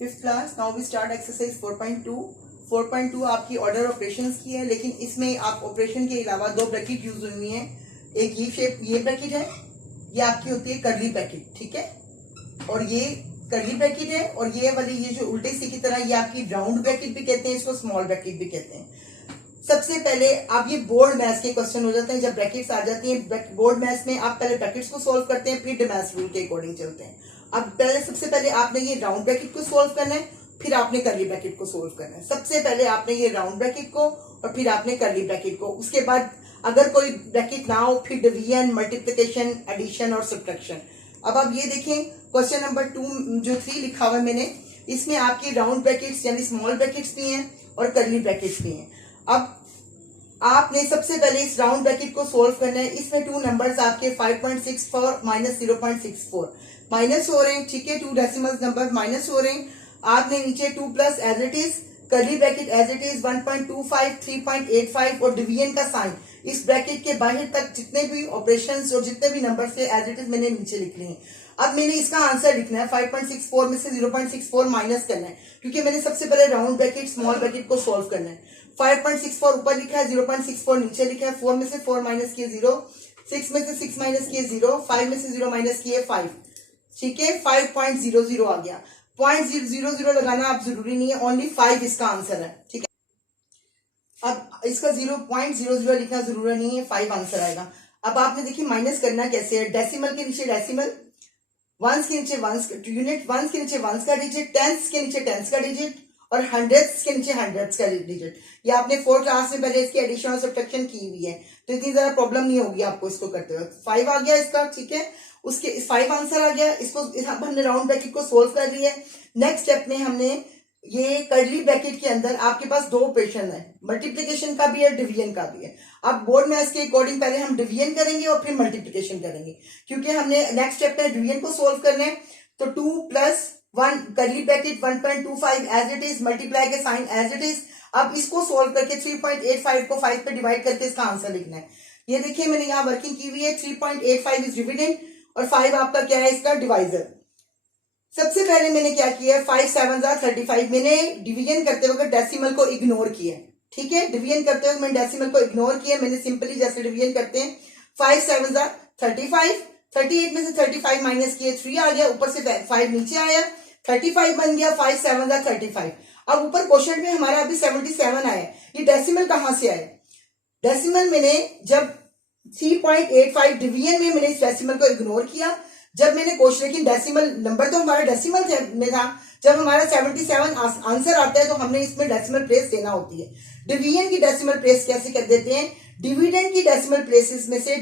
Fifth class. Now we start exercise 4.2। 4.2 आपकी order operations की है, लेकिन इसमें आप ऑपरेशन के अलावा दो ब्रैकेट यूज हुई हैं। एक ये शेप, ये ब्रैकेट है, ये आपकी होती है करली ब्रैकेट, ठीक है। और ये करली ब्रैकेट है, और ये वाली ये जो उल्टे सी की तरह ये आपकी राउंड ब्रैकेट भी कहते हैं, इसको स्मॉल ब्रैकेट भी कहते हैं। सबसे पहले आप ये बोर्ड मैथ्स के क्वेश्चन हो जाते हैं जब ब्रैकेट्स आ जाती हैं। बोर्ड मैथ्स में आप पहले ब्रैकेट्स को सॉल्व करते हैं, फिर डिमैथ्स रूल के अकॉर्डिंग चलते हैं। अब पहले सबसे पहले आपने ये राउंड ब्रैकेट को सॉल्व करना है, फिर आपने करली ब्रैकेट को सॉल्व करना है। सबसे पहले आपने ये राउंड ब्रैकेट को और फिर आपने करली ब्रैकेट को। उसके बाद अगर कोई ब्रैकेट ना हो फिर डिवीजन, मल्टीप्लिकेशन, एडिशन और सब्ट्रैक्शन। अब आप ये देखें क्वेश्चन नंबर 2 जो 3 लिखा हुआ है मैंने, इसमें आपकी राउंड ब्रैकेट्स यानी स्मॉल ब्रैकेट्स भी हैं और करली ब्रैकेट्स भी हैं। अब आपने सबसे पहले इस राउंड ब्रैकेट को सोल्व करना है। इसमें 2 नंबर्स आपके 5.64 माइनस 0.64 माइनस हो रहे हैं, ठीक है। 2 डेसिमल्स नंबर माइनस हो रहे हैं। आपने नीचे 2 plus as it is, curly bracket as it is 1.25, 3.85 और डिवीजन का साइन इस ब्रैकेट के बाहर तक जितने भी ऑपरेशंस और जितने भी नंबर से एज इट इज मैंने नीचे लिख लिए हैं। अब मैंने इसका आंसर लिखना है। 5.64 में से 0.64 माइनस करना है, क्योंकि मैंने सबसे पहले राउंड ब्रैकेट स्मॉल ब्रैकेट को सॉल्व करना है। 5.64 ऊपर लिखा है, 0.64 नीचे लिखा है। 4 में से 4 माइनस किए 0, 6 में से 6 माइनस किए 0, 5 में से 0 माइनस किए 5, ठीक है। 5.00 आ गया। 0.00 लगाना आप जरूरी नहीं है, ओनली 5 इसका आंसर है, ठीक है। अब इसका 0.00 लिखना जरूरी नहीं है, 5 आंसर आएगा। अब आपने देखिए माइनस करना कैसे है। डेसिमल के नीचे डेसिमल, वंस के नीचे वंस, यूनिट वंस के नीचे वंस का डिजिट, टेंस के नीचे टेंस का डिजिट और हंड्रेड्स के नीचे हंड्रेड्स का डिजिट। ये आपने 4th क्लास में पहले इसकी एडिशन और सब्ट्रैक्शन की हुई है, तो इतनी ज्यादा प्रॉब्लम नहीं होगी आपको इसको करते हुए। 5 आ गया इसका, ठीक है। उसके 5 आंसर आ गया। इसको हमने राउंड ब्रैकेट को सोल्व कर लिया है। नेक्स्ट स्टेप में हमने ये करली ब्रैकेट के अंदर आपके पास 2 ऑपरेशन है, मल्टीप्लिकेशन का भी है, डिवीजन का भी है। अब बोर्ड मैथ्स के अकॉर्डिंग पहले हम डिवीजन करेंगे और फिर मल्टीप्लिकेशन करेंगे, क्योंकि हमने नेक्स्ट स्टेप में डिवीजन को सोल्व करना है। तो 2 plus 1 curly bracket 1.25 as it is, multiply के साइन एज इट इज। अब इसको सोल्व करके 3.85 को 5 पे डिवाइड करके इसका आंसर लिखना है। ये देखिए मैंने यहाँ वर्किंग की हुई है। 3.85 इज डिविडेंड और 5 आपका क्या है, इसका डिवाइजर। सबसे पहले मैंने क्या किया है, 5 7 35। मैंने डिवीजन करते वक्त डेसिमल को इग्नोर किया, ठीक है। डिवीजन करते वक्त मैंने डेसिमल को इग्नोर किया। मैंने सिंपली जैसे डिवीजन करते हैं 5 7 35, 38 में से 35 माइनस किए 3 आ गया, ऊपर से 5 नीचे आया, 35 बन गया। 5 7 35। अब ऊपर क्वेश्चन में हमारा अभी 77 आया। ये डेसिमल कहां से आया? डेसिमल मैंने जब 3.85 डिवीजन में मैंने इस डेसिमल को इग्नोर किया। जब मैंने क्वेश्चन, लेकिन डेसिमल नंबर तो हमारा डेसिमल में था। जब हमारा 77 आंसर आता है तो हमने इसमें डेसिमल प्लेस देना होती है। डिवीजन की डेसिमल प्लेस कैसे कर देते हैं, डिविडेंड की डेसिमल प्लेसेस में से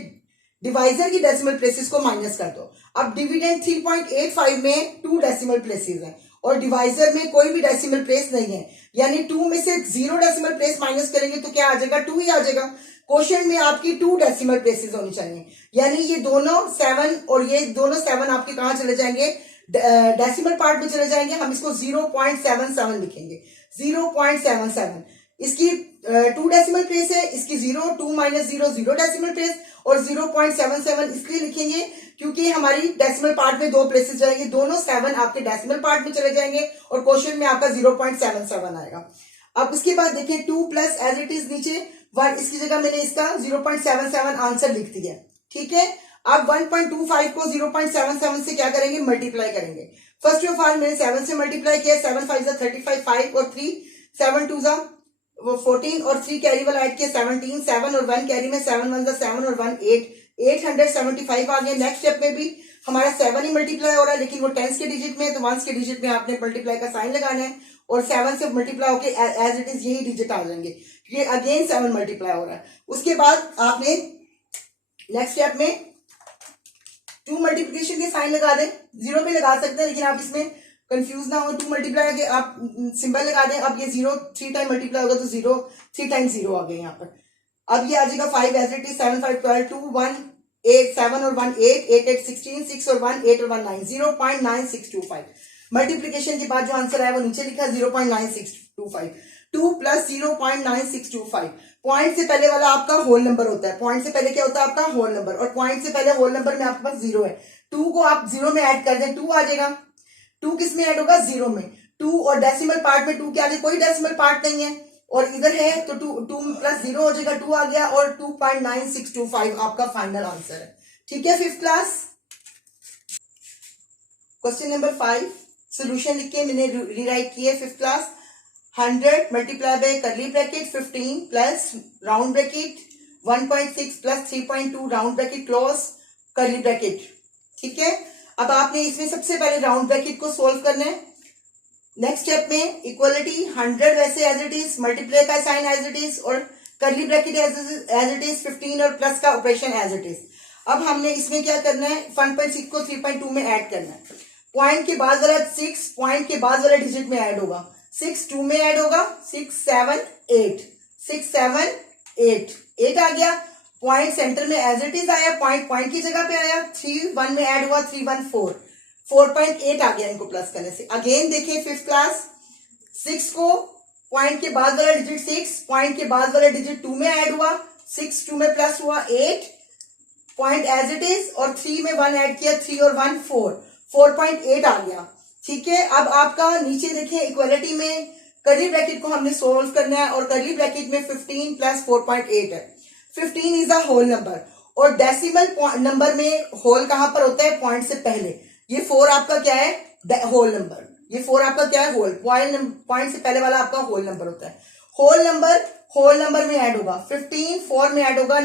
डिवाइजर की डेसिमल प्लेसेस को माइनस कर दो। अब डिविडेंड 3.85 में 2 डेसिमल प्लेसेस हैं और डिवाइजर में कोई भी डेसिमल प्लेस नहीं है, यानी 2 में से 0 डेसिमल प्लेस माइनस करेंगे तो क्या आ जाएगा, 2 ही आ जाएगा। क्वेश्चन में आपकी 2 डेसिमल प्लेसेस होनी चाहिए, यानी ये दोनों 7 और ये दोनों 7 आपके कहां चले जाएंगे, डेसिमल पार्ट में चले जाएंगे। हम इसको 0.77 लिखेंगे, 0.77। इसकी 2 डेसिमल प्लेस है, इसकी 0, 2 माइनस 0 0 डेसिमल प्लेस और 0.77 इसलिए लिखेंगे क्योंकि हमारी डेसिमल पार्ट में 2 प्लेसेस जाएंगे, दोनों 7 आपके डेसिमल पार्ट में चले जाएंगे और क्वेश्चन में आपका 0.77 आएगा। अब उसके बाद देखिए 2 प्लस एज इट इज नीचे 1, इसकी जगह मैंने इसका 0.77 आंसर लिख दिया, ठीक है। अब 1.25 को 0.77 से क्या करेंगे, मल्टीप्लाई करेंगे। फर्स्ट ऑफ ऑल मैंने 7 से मल्टीप्लाई किया, 7 5 35, 5 और 3, 7 2 14 और 3 कैरी वाला ऐड किया 17, 7 और 1 कैरी में, 7 1 7 और 1 8, 875 आ गया। नेक्स्ट स्टेप में भी हमारा 7 ही मल्टीप्लाई हो रहा है, लेकिन वो टेंस के डिजिट में है, तो वंस के डिजिट में आपने मल्टीप्लाई का साइन लगाना है और 7 से मल्टीप्लाई होके एज इट इज यही डिजिट आ जाएंगे, ये अगेन 7 मल्टीप्लाई हो रहा है। उसके बाद आपने नेक्स्ट स्टेप में 2 मल्टीप्लिकेशन के साइन लगा दें, 0 भी लगा सकते हैं, लेकिन आप इसमें कंफ्यूज ना हो। 2 मल्टीप्लाई के आप सिंबल लगा दें। अब ये 0 3 टाइम मल्टीप्लाई होगा तो 0 3 टाइम 0 आ गए यहाँ पर। अब ये आ जाएगा 5 एज इट इज, 7 5 12, 2 1 8, 7 और 1 8, 8 8 16, 6 और 1 8 और 1 9, 0.9625। मल्टीप्लिकेशन के बाद जो आंसर आया वो नीचे लिखा 0.9625। 2 प्लस 0.9625। पॉइंट से पहले वाला आपका होल नंबर होता है। पॉइंट से पहले क्या होता है आपका होल नंबर, और पॉइंट से पहले होल नंबर में आपके पास 0 है। 2 को आप 0 में ऐड कर दें, 2 आ जाएगा। 2 किस में ऐड होगा, 0 में। 2 और डेसिमल पार्ट में 2 के आगे कोई डेसिमल पार्ट नहीं है और इधर है तो 2 प्लस 0 हो जाएगा, 2 आ गया और 2.9625 आपका फाइनल आंसर है। ठीक है fifth class. Question number 5 solution लिख के मैंने रीराइट किया फिफ्थ क्लास। 100 मल्टीप्लाई बाय करली bracket 15 plus round bracket 1.6 plus 3.2 round bracket close करली ब्रैकेट। ठीक है, अब आपने इसमें सबसे पहले राउंड ब्रैकेट को सोल्व करना है। नेक्स्ट स्टेप में इक्वलिटी 100 वैसे एज इट इज, मल्टीप्लाई का साइन एज इट इज और करली ब्रैकेट एज इट इज, 15 और प्लस का ऑपरेशन एज इट इज। अब हमने इसमें क्या करना है, 1.6 को 3.2 में ऐड करना है। पॉइंट के बाद वाला 6 पॉइंट के बाद वाला डिजिट में ऐड होगा, 6 2 में ऐड होगा, 6 7 8 6 7 8 8 आ गया। पॉइंट सेंटर में एज इट इज आया, पॉइंट पॉइंट की जगह पे आया, 3 1 में ऐड हुआ, 3 1 4 4.8 आ गया इनको प्लस करने से। अगेन देखिए फिफ्थ क्लास, 6 को पॉइंट के बाद वाला डिजिट 6 पॉइंट के बाद वाला डिजिट 2 में ऐड हुआ, 6 2 में प्लस हुआ 8 पॉइंट एज इट इज और 3 में 1 ऐड किया, 3 और 1 4 4.8 आ गया। ठीक है, अब आपका नीचे देखिए इक्वलिटी में करली ब्रैकेट को हमने सोल्व करना है और करली ब्रैकेट में 15 प्लस 4.8 है। 15 इज अ होल नंबर और डेसिमल नंबर में होल कहां पर होता है, पॉइंट से पहले। ये 4 आपका क्या है, होल नंबर। ये 4 आपका क्या है, होल पॉइंट से पहले वाला आपका होल नंबर होता है। होल नंबर में ऐड होगा 15, 4 में ऐड होगा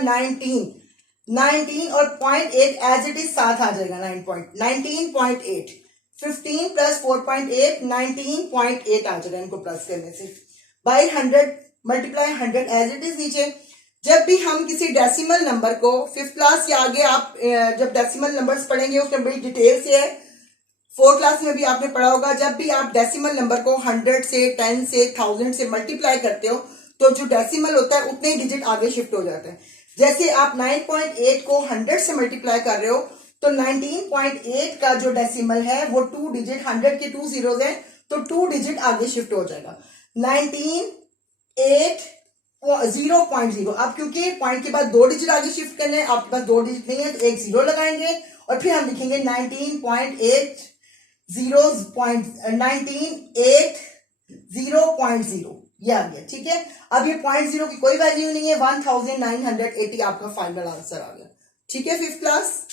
19 और 0.8 एज इट इज साथ आ जाएगा 19.8 15 प्लस 4.8 19.8 आ जाएगा इनको प्लस करने से। By 100 multiply 100 as it is नीचे। जब भी हम किसी डेसिमल नंबर को फिफ्थ क्लास या आगे आप जब डेसिमल नंबर्स पढ़ेंगे उसमें बड़ी डिटेल से है, फोर्थ क्लास में भी आपने पढ़ा होगा। जब भी आप डेसिमल नंबर को 100 से 10 से 1000 से मल्टीप्लाई करते हो तो जो डेसिमल होता है उतने ही डिजिट आगे शिफ्ट हो जाते हैं। जैसे आप 9.8 को 100 से मल्टीप्लाई कर रहे हो तो 19.8 का जो डेसिमल है वो 2 डिजिट, 100 के 2 जीरोस हैं तो 2 डिजिट आगे शिफ्ट हो जाएगा 19.8 0.0। अब क्योंकि पॉइंट के बाद 2 डिजिट आगे शिफ्ट करने हैं, आपके पास 2 डिजिट नहीं है तो एक 0 लगाएंगे और फिर हम लिखेंगे 19.8 0.0 ये आ गया। ठीक है, अब ये 0.0 की कोई वैल्यू नहीं है, 1980 आपका फाइनल आंसर आ गया। ठीक है फिफ्थ क्लास।